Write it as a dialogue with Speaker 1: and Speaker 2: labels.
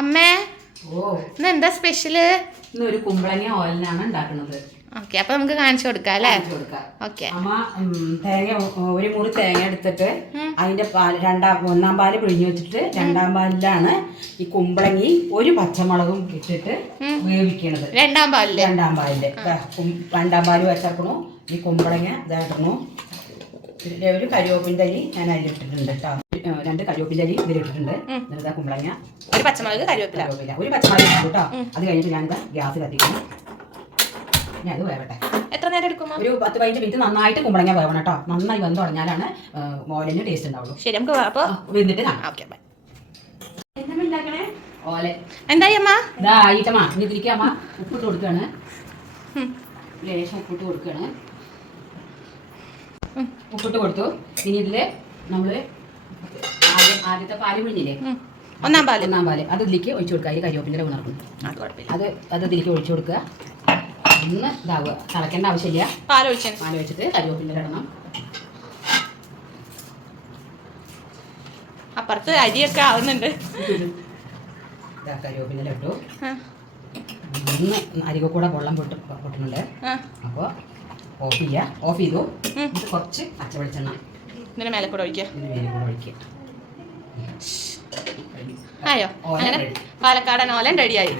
Speaker 1: അമ്മേ
Speaker 2: ഓ.
Speaker 1: ഇന്ന് എന്താ സ്പെഷ്യൽ
Speaker 2: ഒരു കുമ്പളങ്ങ ഓയിലിനാണ് ഉണ്ടാക്കുന്നത്.
Speaker 1: ഓക്കെ അപ്പൊ നമുക്ക് കാണിച്ചു കൊടുക്കാം അല്ലേ. ഓക്കെ
Speaker 2: അമ്മ തേങ്ങ ഒരു മുറി തേങ്ങ എടുത്തിട്ട് അതിന്റെ പാൽ രണ്ടാം ഒന്നാം പാൽ പിഴിഞ്ഞു വെച്ചിട്ട് രണ്ടാം പാലിലാണ് ഈ കുമ്പളങ്ങി ഒരു പച്ചമുളകും ഇട്ടിട്ട്. വേവിക്കണത്.
Speaker 1: രണ്ടാം പാലിൽ?
Speaker 2: രണ്ടാം പാലിൽ. രണ്ടാം പാൽ വെച്ചേക്കണു. ഈ കുമ്പളങ്ങ ഇതിന്റെ ഒരു കരിവേപ്പിന്റെ അരി ഞാൻ അതിലിട്ടിട്ടുണ്ട് കേട്ടോ. രണ്ട് കരിവേപ്പില അരി ഇതിലിട്ടിട്ടുണ്ട്. എന്നിട്ട് കുമ്പളങ്ങ.
Speaker 1: ഒരു പച്ചമുളക് കരിവേപ്പില.
Speaker 2: കരിവേപ്പില. ഒരു പച്ചമുളക് കേട്ടോ. അത് കഴിഞ്ഞിട്ട് ഞാനിത് ഗ്യാസ് കത്തിക്കുന്നു. ഞാൻ അത് വേവട്ടെ.
Speaker 1: എത്ര നേരം എടുക്കും
Speaker 2: ഒരു പത്ത് പതിനഞ്ച് മിനിറ്റ് നന്നായിട്ട് കുമ്പളങ്ങ വേവണം കേട്ടോ. നന്നായി വെന്ത് തുടങ്ങിയാലാണ് ഓലന് ടേസ്റ്റ് ഉണ്ടാവുള്ളൂ.
Speaker 1: ശരി നമുക്ക്
Speaker 2: അപ്പോൾ വെന്തിട്ട് കാണാം.
Speaker 1: ഓക്കെ ബൈ
Speaker 2: ഓല.
Speaker 1: എന്തായി അമ്മ?
Speaker 2: ഇതാ ഇനി ഇതിലേക്ക് അമ്മ ഉപ്പിട്ട് കൊടുക്കുകയാണ്
Speaker 1: ഉം.
Speaker 2: ലേശം ഉപ്പിട്ട് കൊടുക്കുകയാണ്. ഉപ്പിട്ട് കൊടുത്തു. ഇനി ഇതിൽ നമ്മൾ ആദ്യം ആദ്യത്തെ പാൽ പിഴിഞ്ഞില്ലേ
Speaker 1: ഒന്നാം പാൽ.
Speaker 2: ഒന്നാം പാൽ. അത് ഇതിലേക്ക് ഒഴിച്ചു കൊടുക്കുക. അതിൽ കരിവേപ്പിന്റെ ഉണർന്നു. അത് അത് ഇതിലേക്ക് ഒഴിച്ചു കൊടുക്കുക. ഒന്ന് ഇതാവുക. തിളക്കേണ്ട ആവശ്യമില്ല.
Speaker 1: പാൽ
Speaker 2: വെച്ചിട്ട് കരിവേപ്പിന്റെ ഇടണം.
Speaker 1: അപ്പുറത്ത് അരിയൊക്കെ ആവുന്നുണ്ട്.
Speaker 2: കരിവേപ്പിന്റെ ഇട്ടു. ഒന്ന് അരികെ കൂടെ വെള്ളം പൊട്ട് പൊട്ടുന്നുണ്ട്. അപ്പോൾ ഓഫ് ചെയ്യുക ഓഫ് ചെയ്തു. കുറച്ച് പച്ച വെളിച്ചെണ്ണ
Speaker 1: ഇതിന് മേലെ കൂടെ ഒഴിക്കുക.
Speaker 2: ഇതിന് മേലെ കൂടെ ഒഴിക്കുക.
Speaker 1: ആയോ അങ്ങനെ. പാലക്കാടൻ ഓലൻ റെഡിയായി